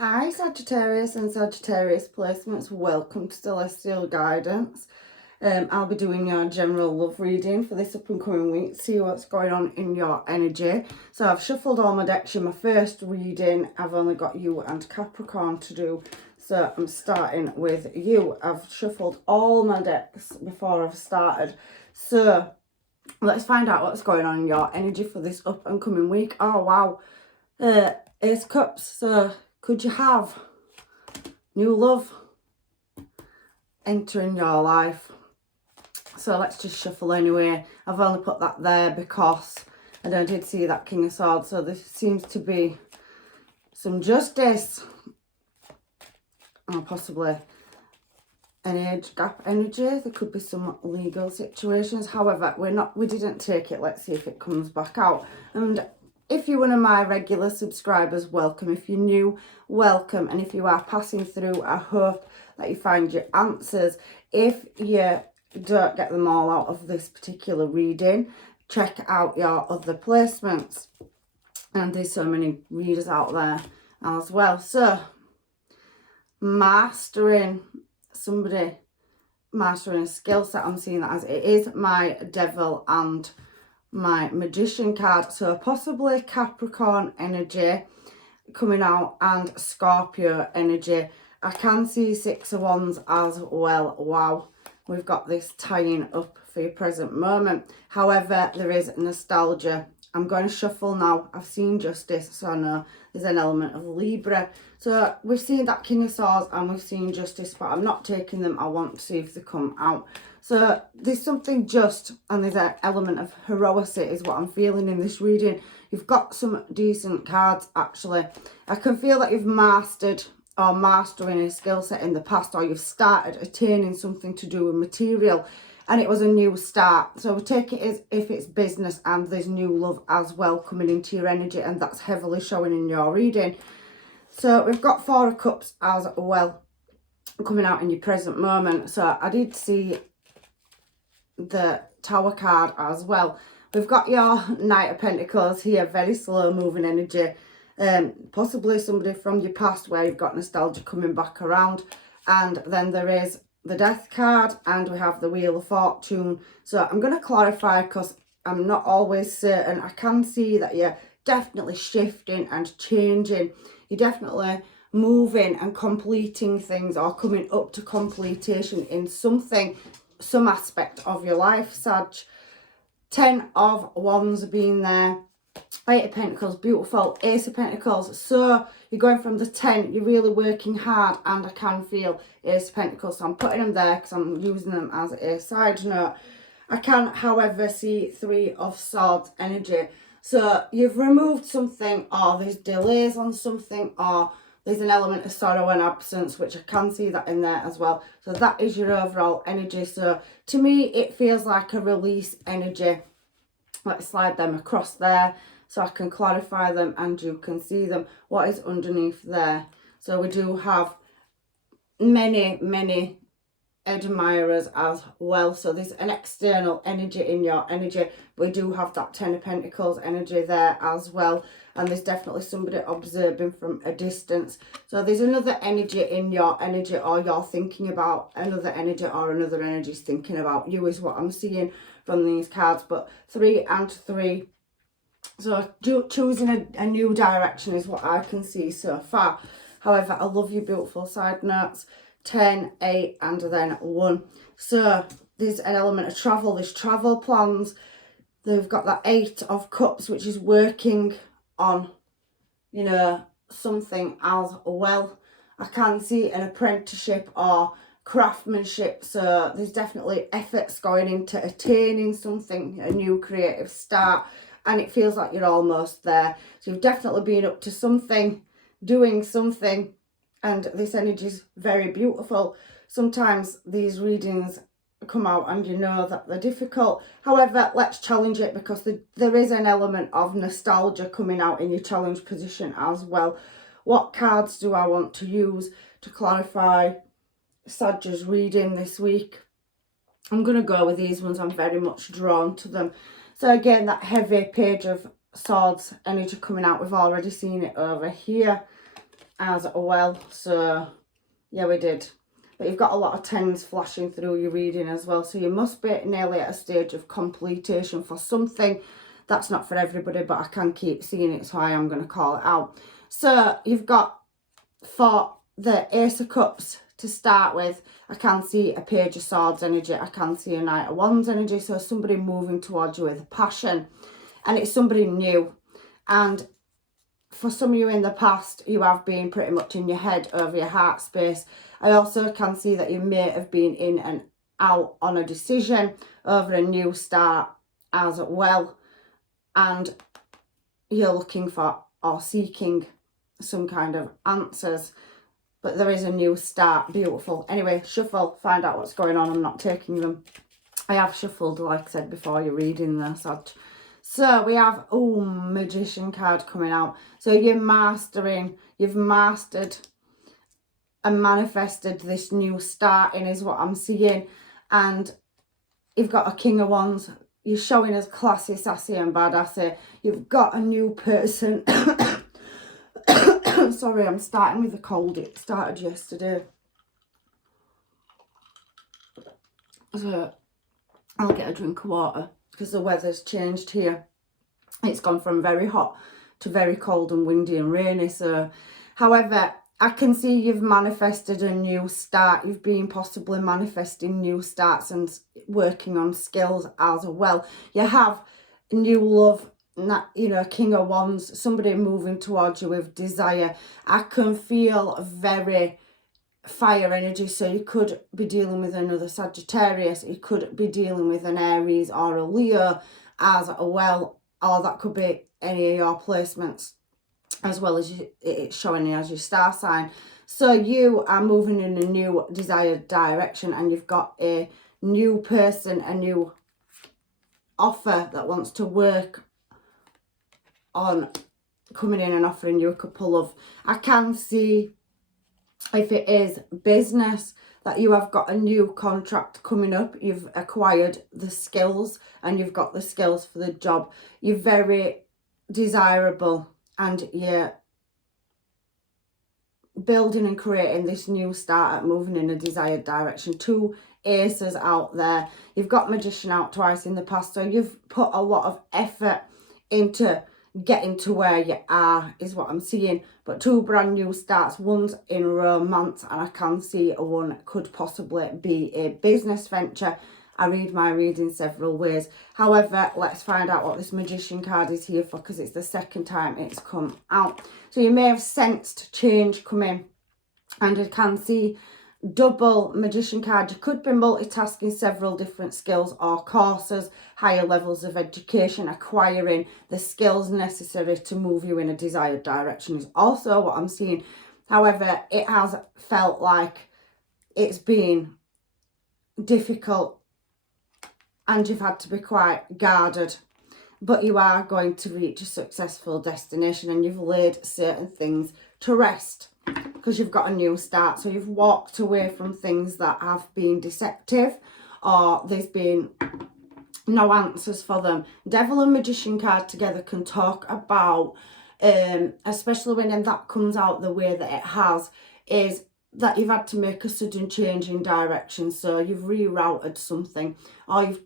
Hi Sagittarius and Sagittarius placements, welcome to Celestial Guidance. I'll be doing your general love reading for this up and coming week, see what's going on in your energy. So I've shuffled all my decks in my first reading. I've only got you and Capricorn to do, so I'm starting with you. I've shuffled all my decks before I've started, so let's find out what's going on in your energy for this up and coming week. Oh wow, Ace of Cups. So could you have new love entering your life? So let's just shuffle anyway. I've only put that there because I did see that King of Swords. So this seems to be some justice, or possibly an age gap energy. There could be some legal situations. However, we didn't take it. Let's see if it comes back out. And if you're one of my regular subscribers, welcome. If you're new, welcome. And if you are passing through, I hope that you find your answers. If you don't get them all out of this particular reading, check out your other placements. And there's so many readers out there as well. So, mastering a skill set, I'm seeing that as it is my Devil and my Magician card. So possibly Capricorn energy coming out and Scorpio energy. I can see Six of Wands as well. Wow, we've got this tying up for your present moment. However, there is nostalgia. I'm going to shuffle now. I've seen Justice, so I know there's an element of Libra. So we've seen that King of Swords and we've seen Justice, but I'm not taking them. I want to see if they come out. So there's something just, and there's an element of heroicy is what I'm feeling in this reading. You've got some decent cards, actually. I can feel that you've mastered or mastering a skill set in the past, or you've started attaining something to do with material, and it was a new start. So we take it as if it's business, and there's new love as well coming into your energy, and that's heavily showing in your reading. So we've got Four of Cups as well coming out in your present moment. So I did see the Tower card as well. We've got your Knight of Pentacles here, very slow moving energy. Possibly somebody from your past where you've got nostalgia coming back around. And then there is the Death card, and we have the Wheel of Fortune. So I'm going to clarify because I'm not always certain. I can see that you're definitely shifting and changing. You're definitely moving and completing things, or coming up to completion in something, some aspect of your life, Sag. 10 of Wands being there. 8 of Pentacles, beautiful. Ace of Pentacles. So you're going from the 10, you're really working hard, and I can feel Ace of Pentacles. So I'm putting them there because I'm using them as a side note. I can, however, see 3 of Swords energy. So you've removed something, or there's delays on something, or there's an element of sorrow and absence, which I can see that in there as well. So that is your overall energy. So to me, it feels like a release energy. Let's slide them across there so I can clarify them and you can see them. What is underneath there? So we do have many admirers as well. So there's an external energy in your energy. We do have that 10 of Pentacles energy there as well. And there's definitely somebody observing from a distance. So there's another energy in your energy, or you're thinking about another energy, or another energy is thinking about you, is what I'm seeing from these cards. But 3 and 3. So choosing a new direction is what I can see so far. However, I love your beautiful side notes. 10, 8, and then 1. So there's an element of travel. There's travel plans. They've got that 8 of Cups, which is working on, you know, something as well. I can see an apprenticeship or craftsmanship. So there's definitely efforts going into attaining something, a new creative start. And it feels like you're almost there. So you've definitely been up to something, doing something. And this energy is very beautiful. Sometimes these readings come out and you know that they're difficult. However, let's challenge it, because there is an element of nostalgia coming out in your challenge position as well. What cards do I want to use to clarify Sag's reading this week? I'm going to go with these ones. I'm very much drawn to them. So again, that heavy Page of Swords energy coming out. We've already seen it over here. as well. So yeah, we did. But you've got a lot of 10s flashing through your reading as well. So you must be nearly at a stage of completion for something. That's not for everybody, but I can keep seeing it, so I am going to call it out. So you've got, for the Ace of Cups to start with, I can see a Page of Swords energy. I can see a Knight of Wands energy. So somebody moving towards you with passion. And it's somebody new. And for some of you in the past, you have been pretty much in your head over your heart space. I also can see that you may have been in and out on a decision over a new start as well. And you're looking for or seeking some kind of answers. But there is a new start. Beautiful. Anyway, shuffle, find out what's going on. I'm not taking them. I have shuffled, like I said before, you're reading this. So we have, oh, Magician card coming out. So you've mastered and manifested this new starting is what I'm seeing. And you've got a King of Wands. You're showing as classy, sassy and badassy. You've got a new person. Sorry, I'm starting with a cold. It started yesterday. So I'll get a drink of water because the weather's changed here. It's gone from very hot to very cold and windy and rainy. So, however, I can see you've manifested a new start. You've been possibly manifesting new starts and working on skills as well. You have new love, you know, King of Wands, somebody moving towards you with desire. I can feel very fire energy, so you could be dealing with another Sagittarius, you could be dealing with an Aries or a Leo as well, or that could be any of your placements as well as it's showing as your star sign. So you are moving in a new desired direction, and you've got a new person, a new offer that wants to work on coming in and offering you a couple of, I can see, if it is business, that you have got a new contract coming up. You've acquired the skills and you've got the skills for the job. You're very desirable and you're building and creating this new start, moving in a desired direction. 2 aces out there. You've got Magician out twice in the past, so you've put a lot of effort into getting to where you are is what I'm seeing. But 2 brand new starts, one's in romance, and I can see one could possibly be a business venture. I read my reading several ways. However, let's find out what this Magician card is here for, because it's the second time it's come out. So you may have sensed change coming, and I can see double Magician card. You could be multitasking several different skills or courses, higher levels of education, acquiring the skills necessary to move you in a desired direction is also what I'm seeing. However, it has felt like it's been difficult and you've had to be quite guarded, but you are going to reach a successful destination, and you've laid certain things to rest because you've got a new start. So you've walked away from things that have been deceptive, or there's been no answers for them. Devil and Magician card together can talk about, especially when that comes out the way that it has, is that you've had to make a sudden change in direction. So you've rerouted something, or you've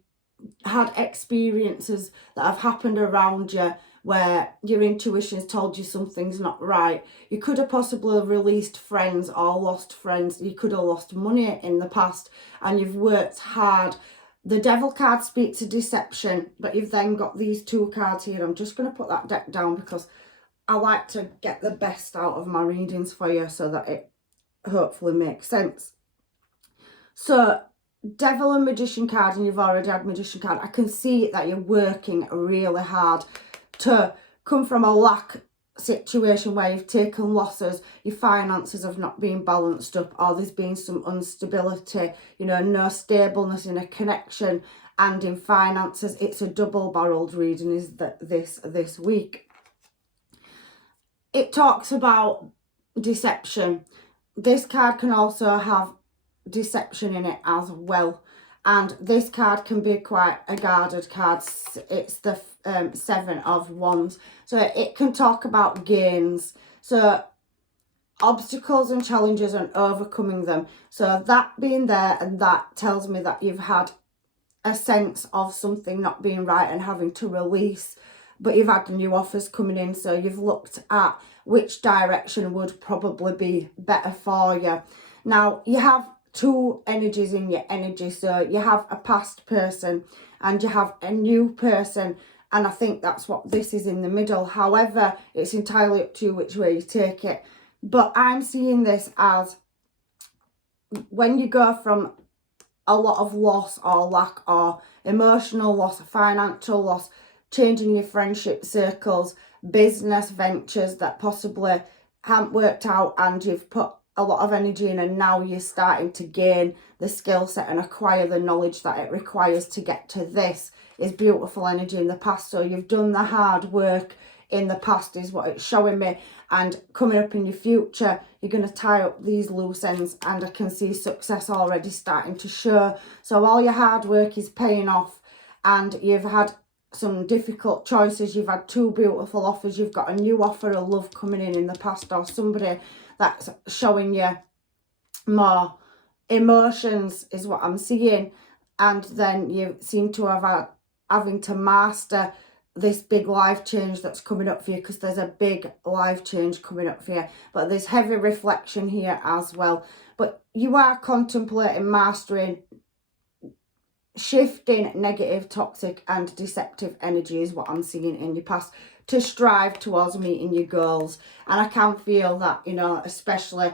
had experiences that have happened around you where your intuition's told you something's not right. You could have possibly released friends or lost friends. You could have lost money in the past, and you've worked hard. The Devil card speaks to deception, but you've then got these 2 cards here. I'm just going to put that deck down because I like to get the best out of my readings for you so that it hopefully makes sense. So Devil and Magician card, and you've already had Magician card. I can see that you're working really hard to come from a lack situation where you've taken losses, your finances have not been balanced up, or there's been some instability, you know, no stableness in a connection and in finances. It's a double-barreled reading, is that this week. It talks about deception. This card can also have deception in it as well, and this card can be quite a guarded card. It's the 7 of Wands, so it can talk about gains. So obstacles and challenges and overcoming them. So that being there, and that tells me that you've had a sense of something not being right and having to release, but you've had new offers coming in, so you've looked at which direction would probably be better for you. Now, you have two energies in your energy, so you have a past person and you have a new person, and I think that's what this is in the middle. However, it's entirely up to you which way you take it, but I'm seeing this as when you go from a lot of loss or lack or emotional loss, financial loss, changing your friendship circles, business ventures that possibly haven't worked out and you've put a lot of energy in, and now you're starting to gain the skill set and acquire the knowledge that it requires to get to this, is beautiful energy in the past. So you've done the hard work in the past is what it's showing me, and coming up in your future you're going to tie up these loose ends, and I can see success already starting to show. So all your hard work is paying off, and you've had some difficult choices, you've had two beautiful offers, you've got a new offer of love coming in the past, or somebody that's showing you more emotions is what I'm seeing, and then you seem to have having to master this big life change that's coming up for you, because there's a big life change coming up for you, but there's heavy reflection here as well. But you are contemplating mastering, shifting negative, toxic and deceptive energy is what I'm seeing in your past, to strive towards meeting your goals. And I can feel that, you know, especially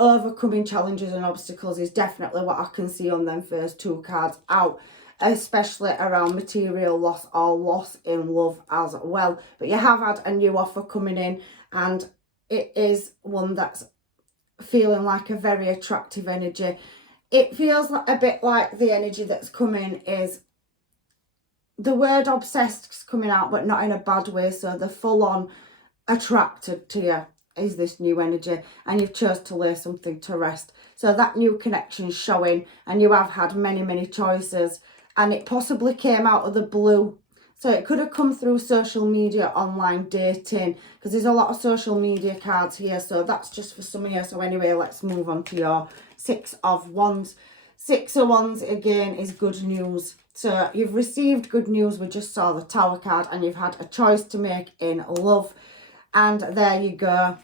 overcoming challenges and obstacles is definitely what I can see on them first two cards out, especially around material loss or loss in love as well. But you have had a new offer coming in, and it is one that's feeling like a very attractive energy. It feels like a bit like the energy that's coming is, the word obsessed is coming out, but not in a bad way. So the full on attracted to you is this new energy, and you've chose to lay something to rest. So that new connection is showing, and you have had many choices, and it possibly came out of the blue. So it could have come through social media, online dating, because there's a lot of social media cards here. So that's just for some of you. So anyway, let's move on to your Six of Wands. Six of Wands again is good news. So you've received good news. We just saw the Tower card, and you've had a choice to make in love. And there you go.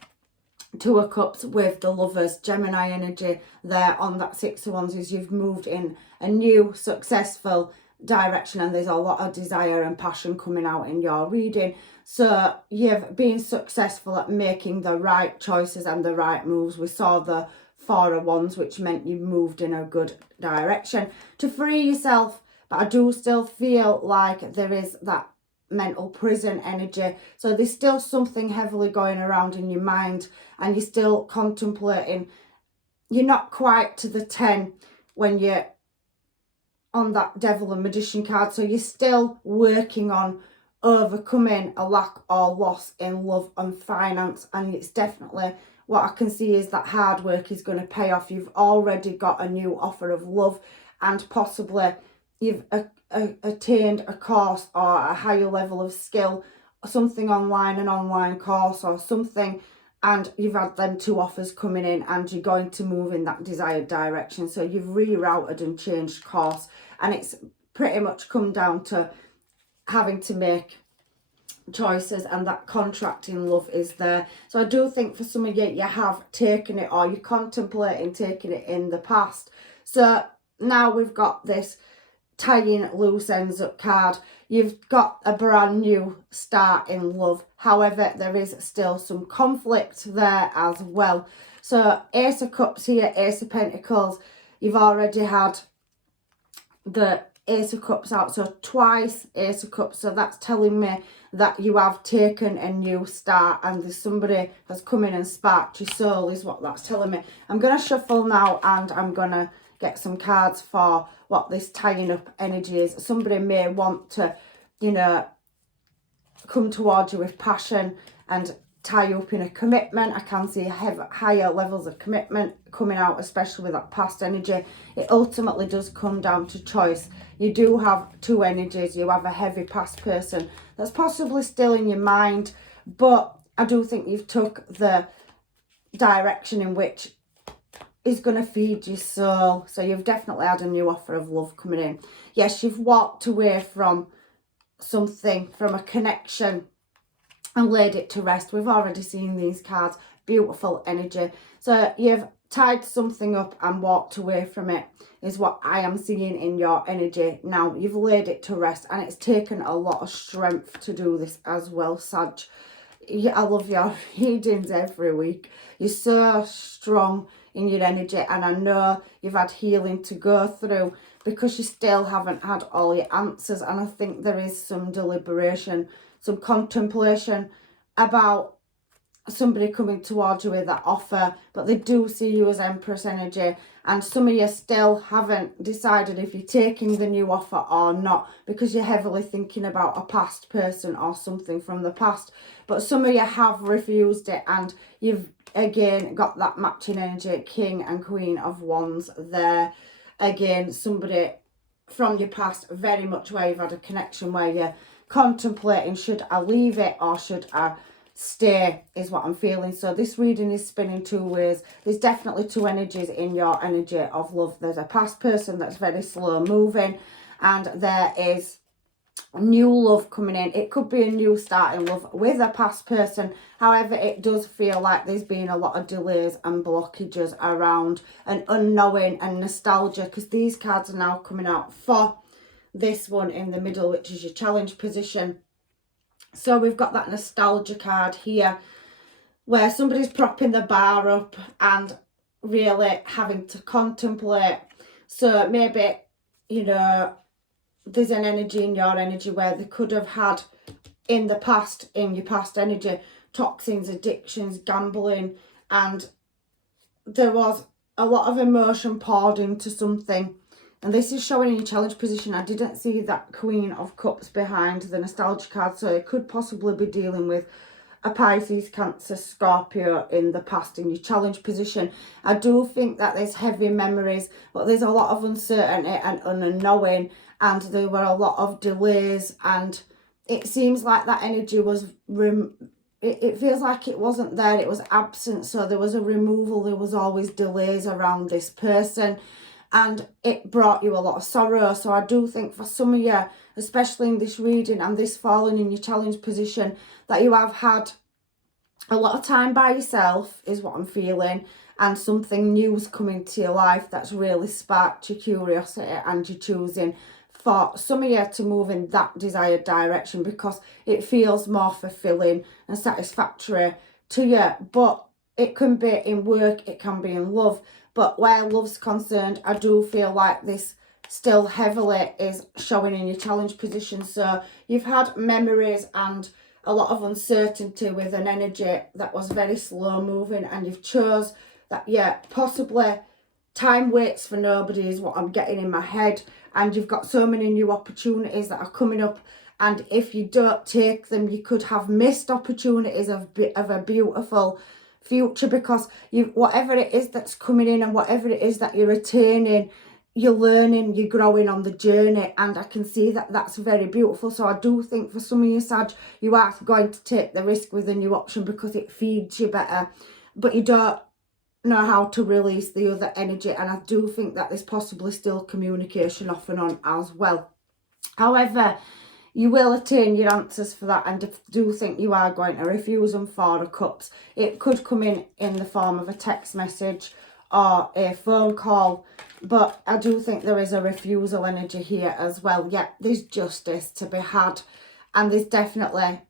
Two of Cups with the Lovers, Gemini energy there on that Six of Wands, is you've moved in a new successful direction, and there's a lot of desire and passion coming out in your reading. So you've been successful at making the right choices and the right moves. We saw the Four of Wands, which meant you moved in a good direction to free yourself. But I do still feel like there is that mental prison energy. So there's still something heavily going around in your mind, and you're still contemplating. You're not quite to the 10 when you're on that Devil and Magician card. So you're still working on overcoming a lack or loss in love and finance, and it's definitely what I can see is that hard work is going to pay off. You've already got a new offer of love, and possibly you've attained a course or a higher level of skill, something online, an online course or something, and you've had them two offers coming in, and you're going to move in that desired direction. So you've rerouted and changed course, and it's pretty much come down to having to make choices, and that contract in love is there. So I do think for some of you, you have taken it, or you're contemplating taking it in the past. So now we've got this tying loose ends up card. You've got a brand new start in love. However, there is still some conflict there as well. So Ace of Cups here, Ace of Pentacles. You've already had the Ace of Cups out, so twice Ace of Cups. So that's telling me that you have taken a new start, and there's somebody has come in and sparked your soul is what that's telling me. I'm going to shuffle now, and I'm going to get some cards for what this tying up energy is. Somebody may want to, you know, come towards you with passion and tie you up in a commitment. I can see higher levels of commitment coming out, especially with that past energy. It ultimately does come down to choice. You do have two energies. You have a heavy past person that's possibly still in your mind, but I do think you've took the direction in which is going to feed your soul. So you've definitely had a new offer of love coming in. Yes, you've walked away from something, from a connection, and laid it to rest. We've already seen these cards. Beautiful energy. So you've tied something up and walked away from it, is what I am seeing in your energy. Now you've laid it to rest, and it's taken a lot of strength to do this as well, Sag. I love your readings every week. You're so strong in your energy, and I know you've had healing to go through because you still haven't had all your answers. And I think there is some deliberation, some contemplation about somebody coming towards you with that offer, but they do see you as Empress energy, and some of you still haven't decided if you're taking the new offer or not, because you're heavily thinking about a past person or something from the past. But some of you have refused it, and you've again got that matching energy, King and Queen of Wands there. Again, somebody from your past, very much where you've had a connection, where you're contemplating, should I leave it or should I stay, is what I'm feeling. So this reading is spinning two ways. There's definitely two energies in your energy of love. There's a past person that's very slow moving, and there is new love coming in. It could be a new start in love with a past person. However, it does feel like there's been a lot of delays and blockages around an unknowing and nostalgia, because these cards are now coming out for this one in the middle, which is your challenge position. So we've got that nostalgia card here, where somebody's propping the bar up and really having to contemplate. So maybe, you know, there's an energy in your energy where they could have had in the past, in your past energy, toxins, addictions, gambling, and there was a lot of emotion poured into something. And this is showing in your challenge position. I didn't see that Queen of Cups behind the nostalgia card, so it could possibly be dealing with a Pisces, Cancer, Scorpio in the past in your challenge position. I do think that there's heavy memories, but there's a lot of uncertainty and unknowing, and there were a lot of delays, and it seems like that energy was it feels like it wasn't there, it was absent. So there was a removal, there was always delays around this person, and it brought you a lot of sorrow. So I do think for some of you, especially in this reading and this falling in your challenge position, that you have had a lot of time by yourself, is what I'm feeling, and something new's coming to your life that's really sparked your curiosity, and you're choosing for some of you to move in that desired direction because it feels more fulfilling and satisfactory to you. But it can be in work, it can be in love. But where love's concerned, I do feel like this still heavily is showing in your challenge position. So you've had memories and a lot of uncertainty with an energy that was very slow moving, and you've chose that, yeah, possibly time waits for nobody is what I'm getting in my head, and you've got so many new opportunities that are coming up, and if you don't take them, you could have missed opportunities of a beautiful future, because you, whatever it is that's coming in and whatever it is that you're attaining, you're learning, you're growing on the journey, and I can see that that's very beautiful. So I do think for some of you, Sag, you are going to take the risk with a new option because it feeds you better, but you don't know how to release the other energy, and I do think that there's possibly still communication off and on as well. However, you will attain your answers for that, and I do think you are going to refuse them. Four of Cups. It could come in the form of a text message or a phone call, but I do think there is a refusal energy here as well. Yeah, there's justice to be had, and there's definitely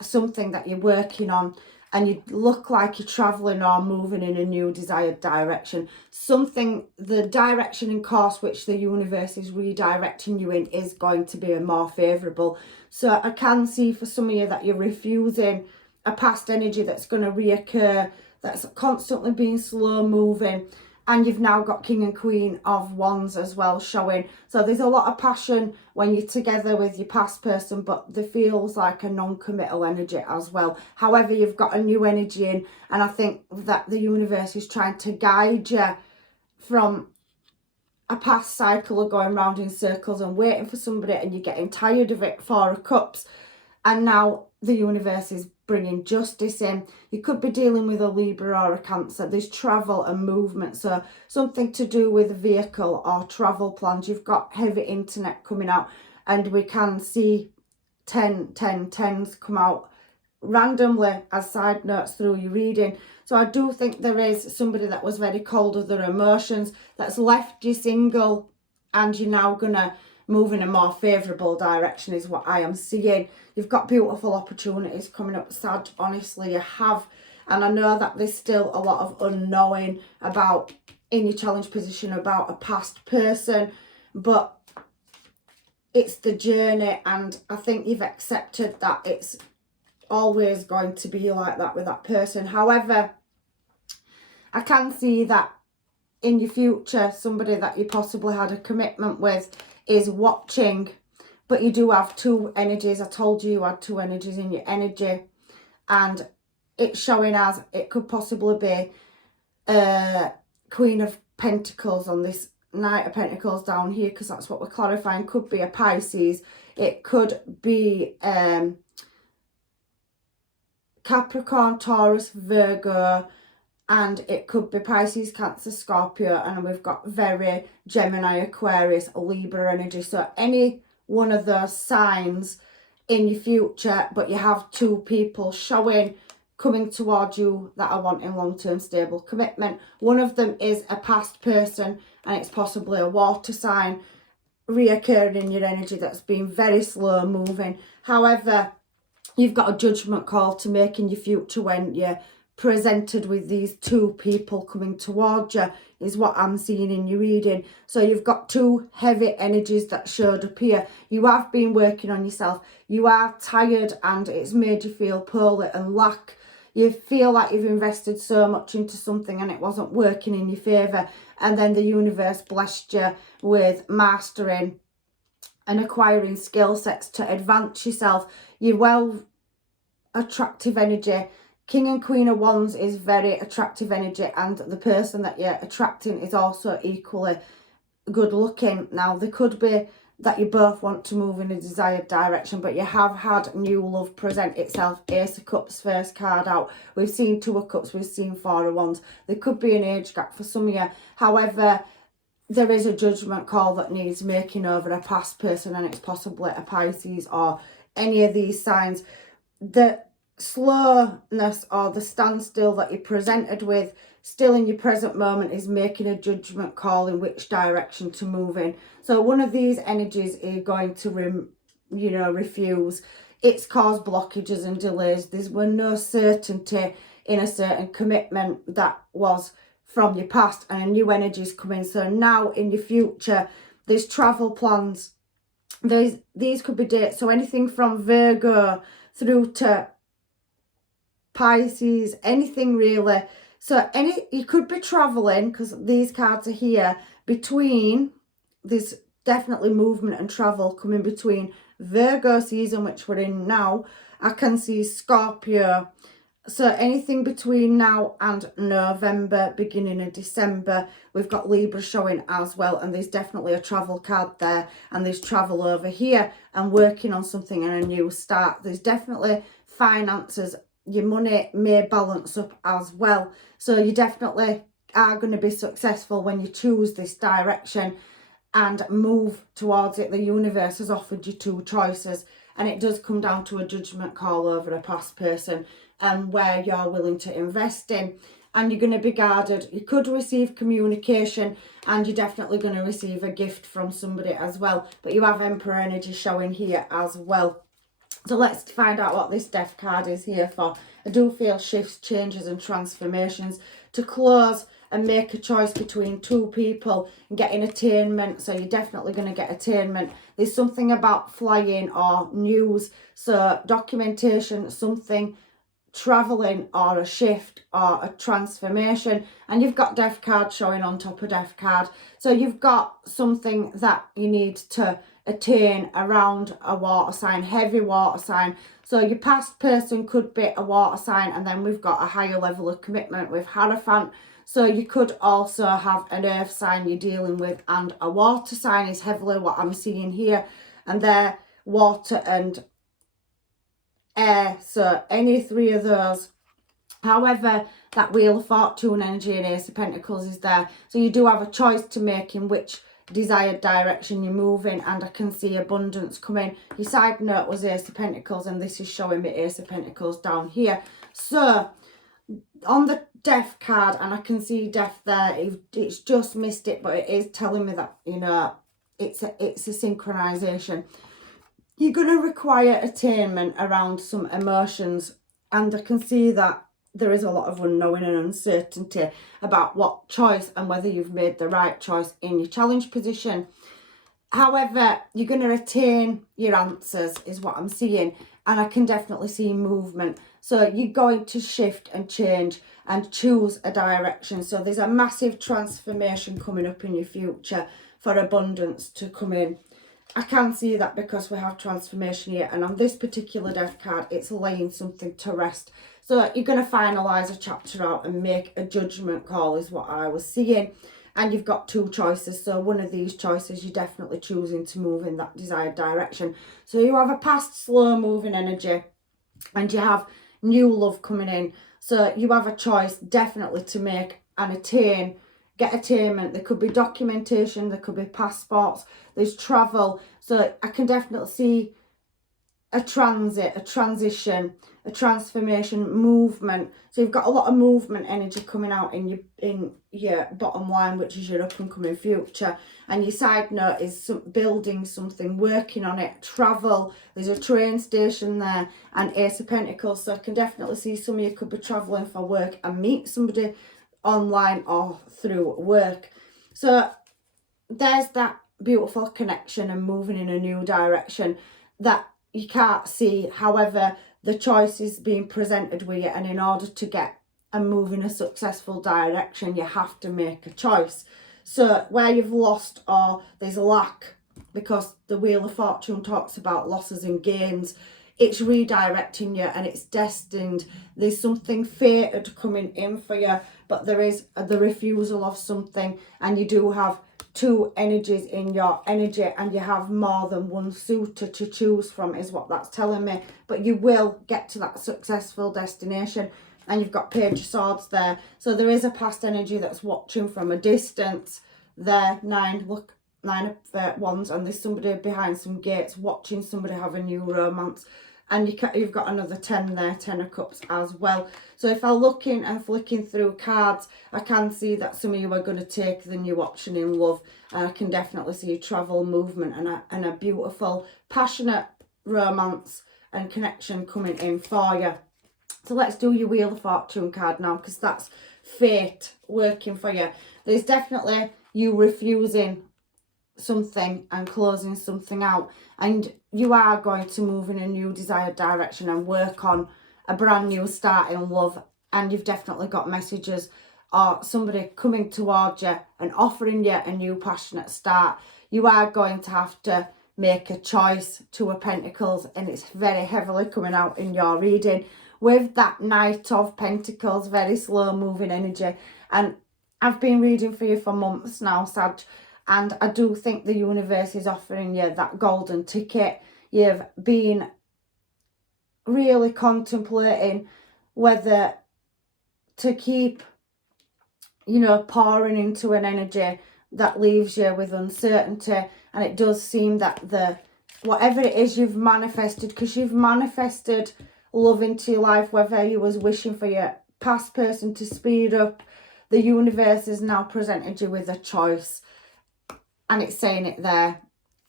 something that you're working on, and you look like you're travelling or moving in a new desired direction. Something, the direction and course which the universe is redirecting you in is going to be more favourable. So I can see for some of you that you're refusing a past energy that's going to reoccur, that's constantly being slow moving, and you've now got King and Queen of Wands as well showing. So there's a lot of passion when you're together with your past person, but there feels like a non-committal energy as well. However, you've got a new energy in, and I think that the universe is trying to guide you from a past cycle of going round in circles and waiting for somebody, and you're getting tired of it. Four of Cups. And now the universe is bringing justice in. You could be dealing with a Libra or a Cancer. There's travel and movement, so something to do with a vehicle or travel plans. You've got heavy internet coming out, and we can see 10s come out randomly as side notes through your reading. So I do think there is somebody that was very cold with their emotions that's left you single, and you're now gonna move in a more favourable direction is what I am seeing. You've got beautiful opportunities coming up, Sag, honestly you have. And I know that there's still a lot of unknowing about, in your challenge position, about a past person, but it's the journey, and I think you've accepted that it's always going to be like that with that person. However, I can see that in your future, somebody that you possibly had a commitment with is watching, but you do have two energies. I told you had two energies in your energy, and it's showing as it could possibly be Queen of Pentacles on this Knight of Pentacles down here, because that's what we're clarifying. Could be a Pisces, it could be Capricorn, Taurus, Virgo, and it could be Pisces, Cancer, Scorpio, and we've got very Gemini, Aquarius, Libra energy. So any one of those signs in your future, but you have two people showing coming towards you that are wanting long-term stable commitment. One of them is a past person, and it's possibly a water sign reoccurring in your energy that's been very slow moving. However, you've got a judgment call to make in your future when you're presented with these two people coming towards you, is what I'm seeing in your reading. So you've got two heavy energies that showed up here. You have been working on yourself. You are tired, and it's made you feel poorly and lack. You feel like you've invested so much into something and it wasn't working in your favour, and then the universe blessed you with mastering and acquiring skill sets to advance yourself. You're well attractive energy. King and Queen of Wands is very attractive energy, and the person that you're attracting is also equally good looking. Now, there could be that you both want to move in a desired direction, but you have had new love present itself. Ace of Cups, first card out. We've seen Two of Cups, we've seen Four of Wands. There could be an age gap for some of you. However, there is a judgment call that needs making over a past person, and it's possibly a Pisces or any of these signs. The slowness or the standstill that you're presented with still in your present moment is making a judgment call in which direction to move in. So one of these energies are going to refuse. It's caused blockages and delays. There was no certainty in a certain commitment that was from your past, and a new energy is coming. So now in your future, there's travel plans. These could be dates, so anything from Virgo through to Pisces, anything really. So you could be traveling, because these cards are here, between, there's definitely movement and travel coming between Virgo season, which we're in now. I can see Scorpio. So anything between now and November, beginning of December, we've got Libra showing as well. And there's definitely a travel card there, and there's travel over here and working on something and a new start. There's definitely finances. Your money may balance up as well. So you definitely are going to be successful when you choose this direction and move towards it. The universe has offered you two choices, and it does come down to a judgment call over a past person and where you're willing to invest in. And you're going to be guarded. You could receive communication, and you're definitely going to receive a gift from somebody as well. But you have Emperor energy showing here as well. So let's find out what this Death card is here for. I do feel shifts, changes and transformations to close and make a choice between two people and getting attainment. So you're definitely going to get attainment. There's something about flying or news. So documentation, something, traveling, or a shift or a transformation. And you've got Death card showing on top of Death card. So you've got something that you need to attain around a water sign, heavy water sign. So your past person could be a water sign, and then we've got a higher level of commitment with Hierophant. So you could also have an earth sign you're dealing with, and a water sign is heavily what I'm seeing here. And they're water and air, so any three of those. However, that Wheel of Fortune energy and Ace of Pentacles is there. So you do have a choice to make in which desired direction you're moving, and I can see abundance coming. Your side note was Ace of Pentacles, and this is showing me Ace of Pentacles down here. So on the Death card, and I can see Death there, it's just missed it, but it is telling me that, you know, it's a synchronization. You're going to require attainment around some emotions, and I can see that there is a lot of unknowing and uncertainty about what choice and whether you've made the right choice in your challenge position. However, you're going to attain your answers is what I'm seeing, and I can definitely see movement. So you're going to shift and change and choose a direction. So there's a massive transformation coming up in your future for abundance to come in. I can see that because we have transformation here, and on this particular Death card, it's laying something to rest. So you're going to finalise a chapter out and make a judgment call is what I was seeing. And you've got two choices. So one of these choices, you're definitely choosing to move in that desired direction. So you have a past slow moving energy, and you have new love coming in. So you have a choice definitely to make and get attainment. There could be documentation, there could be passports, there's travel. So I can definitely see a transit, a transition, a transformation, movement. So you've got a lot of movement energy coming out in your bottom line, which is your up and coming future. And your side note is building something, working on it, travel. There's a train station there, and Ace of Pentacles. So I can definitely see some of you could be traveling for work and meet somebody online or through work. So there's that beautiful connection and moving in a new direction that you can't see. However, the choice is being presented with you, and in order to get and move in a successful direction, you have to make a choice. So where you've lost or there's lack, because the Wheel of Fortune talks about losses and gains, it's redirecting you and it's destined. There's something fated coming in for you, but there is the refusal of something, and you do have two energies in your energy, and you have more than one suitor to choose from is what that's telling me. But you will get to that successful destination, and you've got Page of Swords there. So there is a past energy that's watching from a distance there. Nine of Wands, and there's somebody behind some gates watching somebody have a new romance. And you've got another 10 there, 10 of Cups as well. So if I'm looking and flicking through cards, I can see that some of you are going to take the new option in love. And I can definitely see travel, movement, and a beautiful, passionate romance and connection coming in for you. So let's do your Wheel of Fortune card now, because that's fate working for you. There's definitely you refusing something and closing something out, and you are going to move in a new desired direction and work on a brand new start in love. And you've definitely got messages or somebody coming towards you and offering you a new passionate start. You are going to have to make a choice, Two of Pentacles, and it's very heavily coming out in your reading with that Knight of Pentacles, very slow moving energy. And I've been reading for you for months now, Sag, and I do think the universe is offering you that golden ticket. You've been really contemplating whether to keep, you know, pouring into an energy that leaves you with uncertainty. And it does seem that whatever it is you've manifested, because you've manifested love into your life, whether you was wishing for your past person to speed up, the universe has now presented you with a choice. And it's saying it there,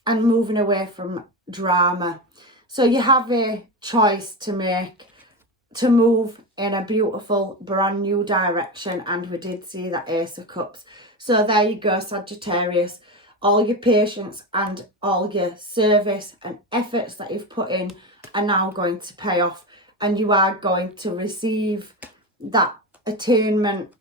and moving away from drama. So you have a choice to make, to move in a beautiful brand new direction. And we did see that Ace of Cups. So there you go, Sagittarius. All your patience and all your service and efforts that you've put in are now going to pay off. And you are going to receive that attainment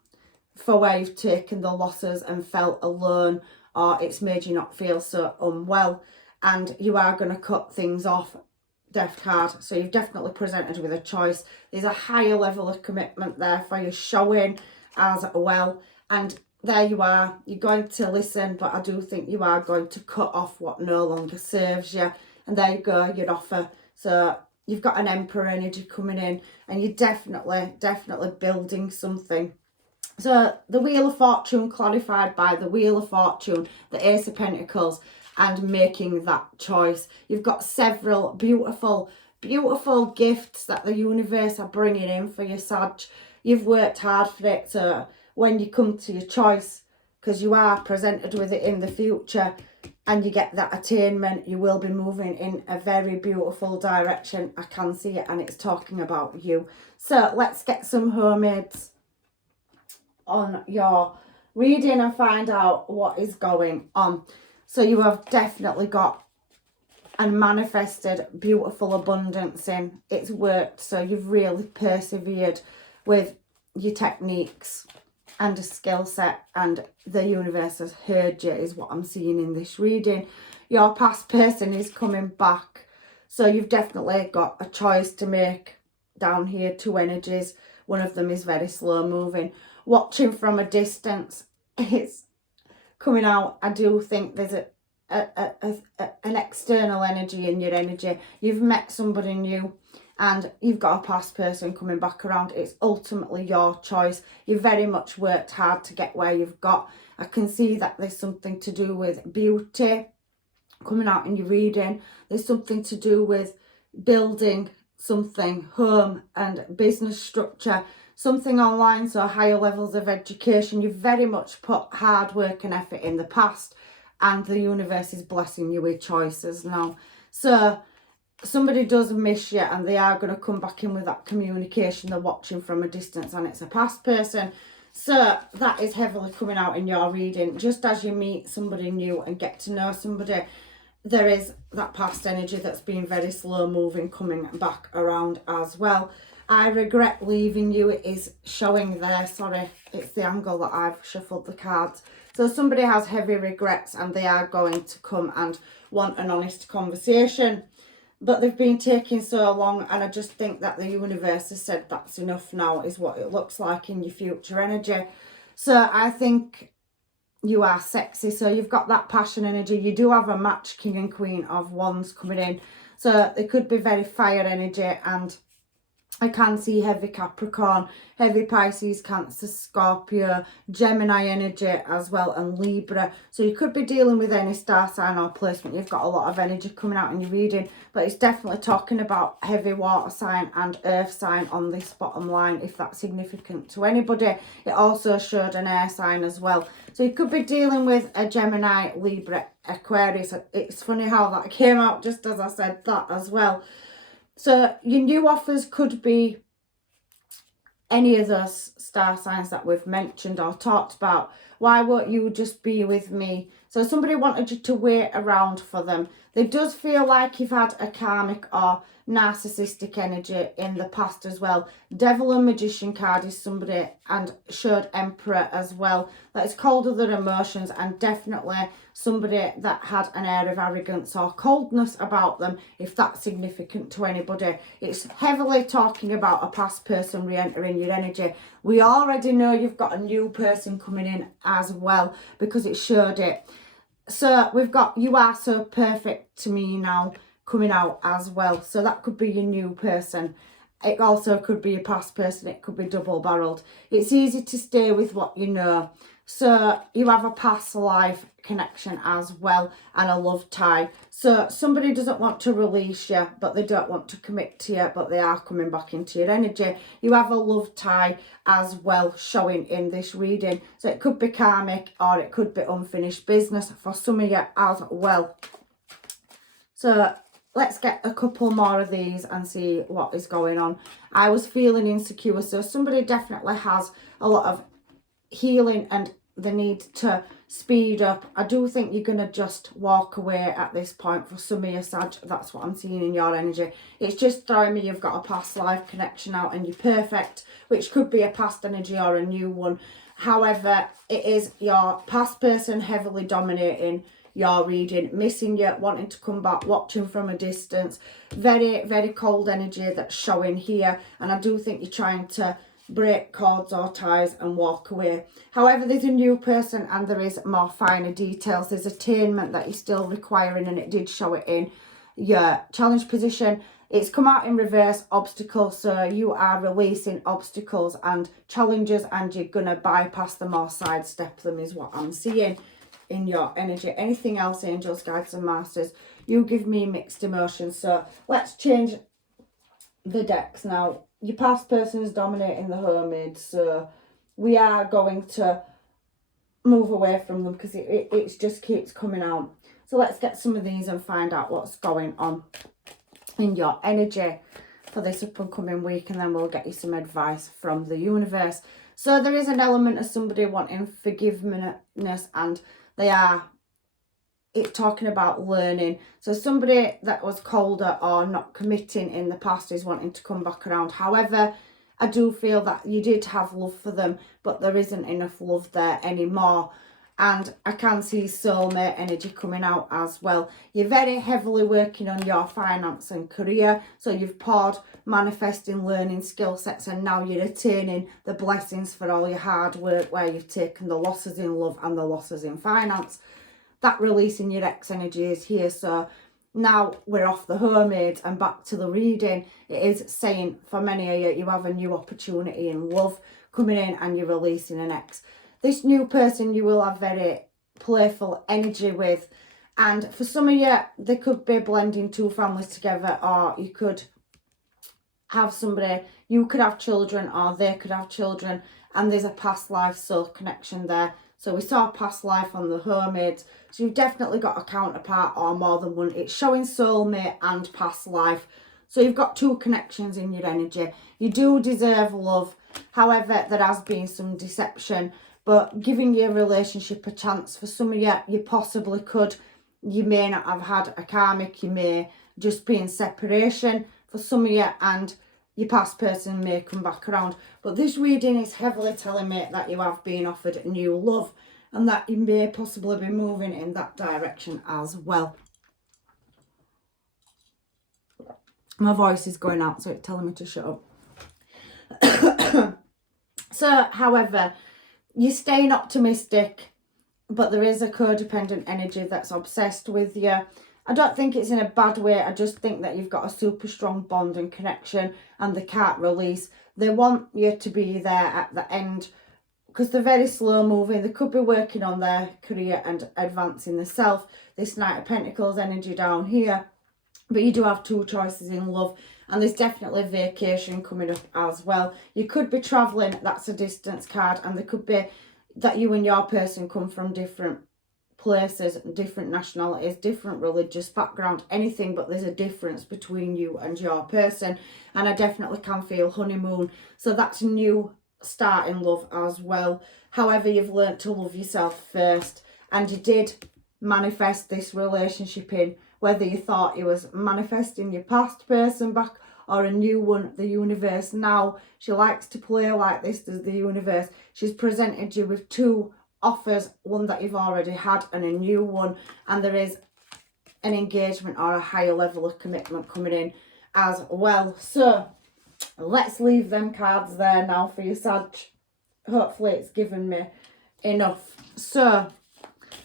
for where you've taken the losses and felt alone, or it's made you not feel so unwell, and you are going to cut things off, Death card. So you've definitely presented with a choice. There's a higher level of commitment there for you showing as well, and there you are. You're going to listen, but I do think you are going to cut off what no longer serves you. And there you go, your offer. So you've got an Emperor energy coming in, and you're definitely building something. So the Wheel of Fortune clarified by the Wheel of Fortune, the Ace of Pentacles, and making that choice. You've got several beautiful gifts that the universe are bringing in for you, Sag. You've worked hard for it, so when you come to your choice, because you are presented with it in the future, and you get that attainment, you will be moving in a very beautiful direction. I can see it, and it's talking about you. So let's get some mermaids on your reading and find out what is going on. So you have definitely got and manifested beautiful abundance in. It's worked, so you've really persevered with your techniques and a skill set, and the universe has heard you, is what I'm seeing in this reading. Your past person is coming back, so you've definitely got a choice to make down here. 2 energies. One of them is very slow moving. Watching from a distance, it's coming out. I do think there's an external energy in your energy. You've met somebody new, and you've got a past person coming back around. It's ultimately your choice. You've very much worked hard to get where you've got. I can see that there's something to do with beauty coming out in your reading. There's something to do with building something, home and business structure, something online, so higher levels of education. You've very much put hard work and effort in the past, and the universe is blessing you with choices now. So somebody does miss you, and they are going to come back in with that communication. They're watching from a distance, and it's a past person. So that is heavily coming out in your reading. Just as you meet somebody new and get to know somebody, there is that past energy that's been very slow moving coming back around as well. I regret leaving you, it is showing there. Sorry, it's the angle that I've shuffled the cards. So somebody has heavy regrets, and they are going to come and want an honest conversation. But they've been taking so long, and I just think that the universe has said that's enough now, is what it looks like in your future energy. So I think you are sexy. So you've got that passion energy. You do have a match, King and Queen of Wands coming in. So they could be very fire energy, and I can see heavy Capricorn, heavy Pisces, Cancer, Scorpio, Gemini energy as well, and Libra. So you could be dealing with any star sign or placement. You've got a lot of energy coming out in your reading, but it's definitely talking about heavy water sign and earth sign on this bottom line, if that's significant to anybody. It also showed an air sign as well. So you could be dealing with a Gemini, Libra, Aquarius. It's funny how that came out just as I said that as well. So your new offers could be any of those star signs that we've mentioned or talked about. Why won't you just be with me? So somebody wanted you to wait around for them. It does feel like you've had a karmic or narcissistic energy in the past as well. Devil and Magician card is somebody, and showed Emperor as well. That is colder than emotions, and definitely somebody that had an air of arrogance or coldness about them, if that's significant to anybody. It's heavily talking about a past person re-entering your energy. We already know you've got a new person coming in as well, because it showed it. So we've got You Are So Perfect to Me now coming out as well. So that could be your new person. It also could be a past person. It could be double-barreled. It's easy to stay with what you know. So you have a past life connection as well, and a love tie. So somebody doesn't want to release you, but they don't want to commit to you, but they are coming back into your energy. You have a love tie as well showing in this reading. So it could be karmic, or it could be unfinished business for some of you as well. So let's get a couple more of these and see what is going on. I was feeling insecure. So somebody definitely has a lot of healing and the need to speed up. I do think you're going to just walk away at this point for some of your Sag. That's what I'm seeing in your energy. It's just throwing me you've got a past life connection out, and you're perfect, which could be a past energy or a new one. However, it is your past person heavily dominating your reading, missing you, wanting to come back, watching from a distance. Very, very cold energy that's showing here, and I do think you're trying to break cords or ties and walk away. However, there's a new person, and there is more finer details. There's attainment that you're still requiring, and it did show it in your challenge position. It's come out in reverse, obstacles, so you are releasing obstacles and challenges, and you're going to bypass them or sidestep them is what I'm seeing in your energy. Anything else, angels, guides and masters? You give me mixed emotions. So let's change the decks now. Your past person is dominating the hermit, so we are going to move away from them because it just keeps coming out. So let's get some of these and find out what's going on in your energy for this up and coming week, and then we'll get you some advice from the universe. So there is an element of somebody wanting forgiveness, and they are talking about learning. So somebody that was colder or not committing in the past is wanting to come back around. However, I do feel that you did have love for them, but there isn't enough love there anymore. And I can see soulmate energy coming out as well. You're very heavily working on your finance and career. So you've poured manifesting, learning skill sets, and now you're attaining the blessings for all your hard work, where you've taken the losses in love and the losses in finance. That release in your ex energy is here. So now we're off the hermit and back to the reading. It is saying for many of you, you have a new opportunity in love coming in, and you're releasing an ex. This new person you will have very playful energy with, and for some of you, they could be blending two families together, or you could have somebody, you could have children or they could have children, and there's a past life soul connection there. So we saw past life on the hermit, so you've definitely got a counterpart or more than one. It's showing soulmate and past life. So you've got two connections in your energy. You do deserve love. However, there has been some deception, but giving your relationship a chance. For some of you, you possibly could. You may not have had a karmic. You may just be in separation for some of you, and your past person may come back around. But this reading is heavily telling me that you have been offered new love, and that you may possibly be moving in that direction as well. My voice is going out, so it's telling me to shut up. So, however, you're staying optimistic, but there is a codependent energy that's obsessed with you. I don't think it's in a bad way. I just think that you've got a super strong bond and connection, and they can't release. They want you to be there at the end because they're very slow moving. They could be working on their career and advancing themselves. This Knight of Pentacles energy down here. But you do have two choices in love, and there's definitely vacation coming up as well. You could be travelling, that's a distance card, and there could be that you and your person come from different places, different nationalities, different religious background, anything, but there's a difference between you and your person. And I definitely can feel honeymoon, so that's a new start in love as well. However, you've learned to love yourself first, and you did manifest this relationship in, whether you thought you was manifesting your past person back or a new one. The universe now, she likes to play like this, does the universe. She's presented you with two offers, one that you've already had and a new one, and there is an engagement or a higher level of commitment coming in as well. So let's leave them cards there now for you, Sag. Hopefully it's given me enough. So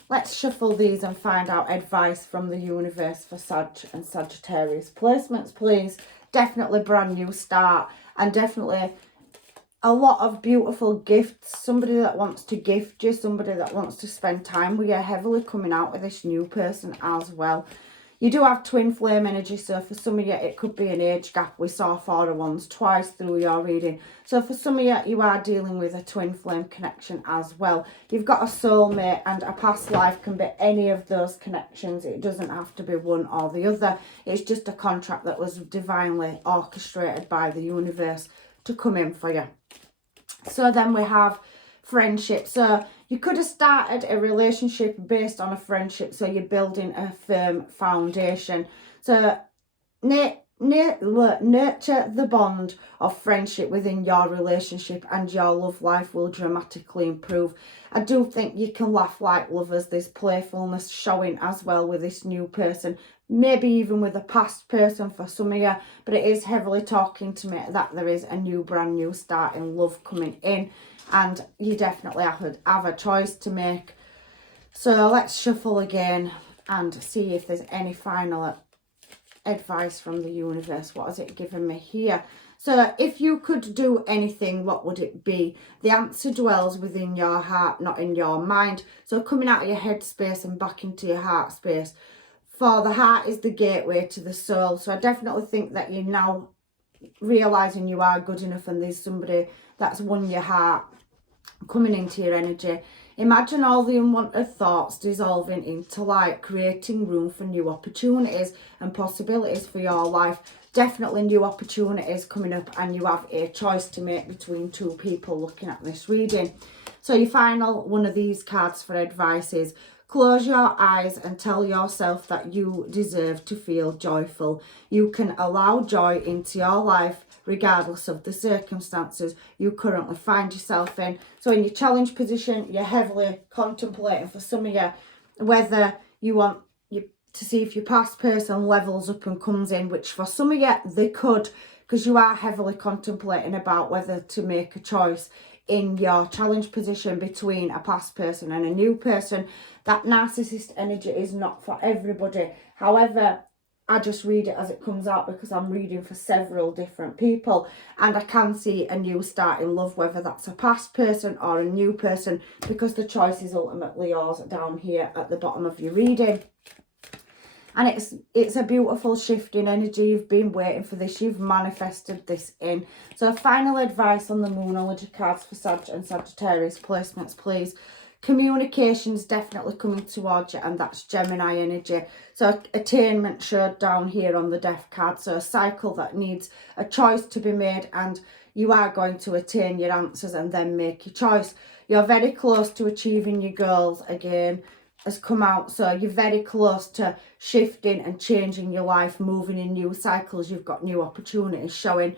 let's shuffle these and find out advice from the universe for Sag and Sagittarius. Placements, please. Definitely brand new start, and definitely a lot of beautiful gifts. Somebody that wants to gift you, somebody that wants to spend time with you, heavily coming out with this new person as well. You do have twin flame energy, so for some of you it could be an age gap. We saw 4 of Wands twice through your reading. So for some of you, you are dealing with a twin flame connection as well. You've got a soulmate, and a past life can be any of those connections. It doesn't have to be one or the other. It's just a contract that was divinely orchestrated by the universe to come in for you. So then we have friendship. So you could have started a relationship based on a friendship, so you're building a firm foundation. So nurture the bond of friendship within your relationship, and your love life will dramatically improve. I do think you can laugh like lovers. There's playfulness showing as well with this new person, maybe even with a past person for some of you, but it is heavily talking to me that there is a new, brand new start in love coming in, and you definitely have a choice to make. So let's shuffle again and see if there's any final advice from the universe. What has it given me here? So if you could do anything, what would it be? The answer dwells within your heart, not in your mind. So coming out of your head space and back into your heart space. For the heart is the gateway to the soul. So I definitely think that you're now realising you are good enough, and there's somebody that's won your heart coming into your energy. Imagine all the unwanted thoughts dissolving into light, creating room for new opportunities and possibilities for your life. Definitely new opportunities coming up, and you have a choice to make between two people looking at this reading. So your final one of these cards for advice is: close your eyes and tell yourself that you deserve to feel joyful. You can allow joy into your life regardless of the circumstances you currently find yourself in. So in your challenge position, you're heavily contemplating, for some of you, whether you want to see if your past person levels up and comes in, which for some of you, they could, because you are heavily contemplating about whether to make a choice in your challenge position between a past person and a new person. That narcissist energy is not for everybody. However, I just read it as it comes out because I'm reading for several different people, and I can see a new start in love, whether that's a past person or a new person, because the choice is ultimately yours down here at the bottom of your reading. And it's a beautiful shift in energy. You've been waiting for this. You've manifested this in. So final advice on the Moonology cards for Sag and Sagittarius placements, please. Communication's definitely coming towards you, and that's Gemini energy. So attainment showed down here on the Death card. So a cycle that needs a choice to be made, and you are going to attain your answers and then make your choice. You're very close to achieving your goals again, has come out. So you're very close to shifting and changing your life, moving in new cycles. You've got new opportunities showing.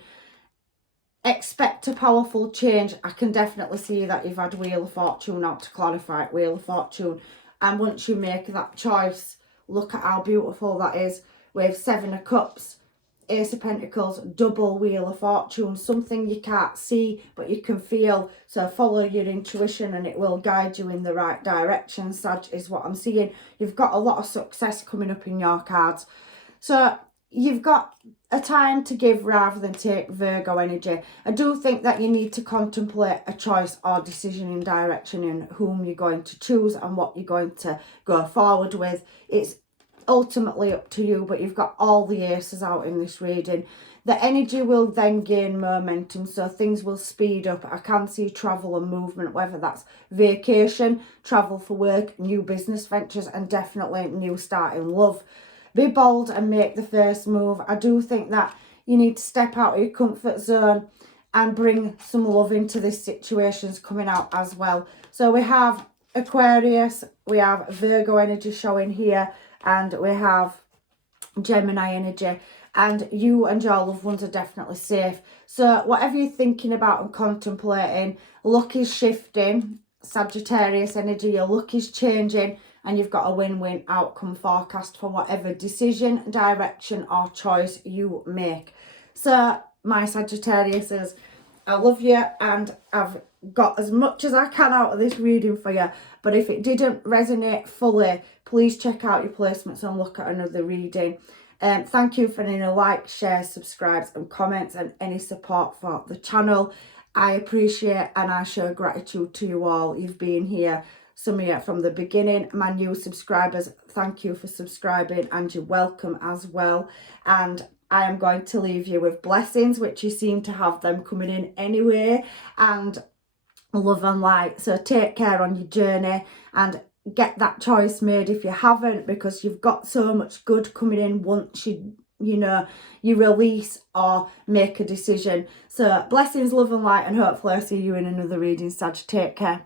Expect a powerful change. I can definitely see that you've had Wheel of Fortune out, to clarify it, Wheel of Fortune. And once you make that choice, look at how beautiful that is. We have Seven of Cups, Ace of Pentacles, double Wheel of Fortune, something you can't see but you can feel. So follow your intuition and it will guide you in the right direction, Sag, is what I'm seeing. You've got a lot of success coming up in your cards. So you've got a time to give rather than take, Virgo energy. I do think that you need to contemplate a choice or decision in direction in whom you're going to choose and what you're going to go forward with. It's ultimately up to you, but you've got all the aces out in this reading. The energy will then gain momentum, so things will speed up. I can see travel and movement, whether that's vacation, travel for work, new business ventures, and definitely new start in love. Be bold and make the first move. I do think that you need to step out of your comfort zone and bring some love into this situation's coming out as well. So we have Aquarius, we have Virgo energy showing here, and we have Gemini energy. And you and your loved ones are definitely safe. So whatever you're thinking about and contemplating, luck is shifting. Sagittarius energy, your luck is changing, and you've got a win-win outcome forecast for whatever decision, direction or choice you make. So my Sagittariuses, I love you, and I've got as much as I can out of this reading for you. But if it didn't resonate fully, please check out your placements and look at another reading. Thank you for any likes, shares, subscribes and comments, and any support for the channel. I appreciate and I show gratitude to you all. You've been here, some of you from the beginning. My new subscribers, thank you for subscribing, and you're welcome as well. And I am going to leave you with blessings, which you seem to have them coming in anyway, and love and light. So take care on your journey and get that choice made if you haven't, because you've got so much good coming in once you release or make a decision. So blessings, love and light, and hopefully I'll see you in another reading, Sag. Take care.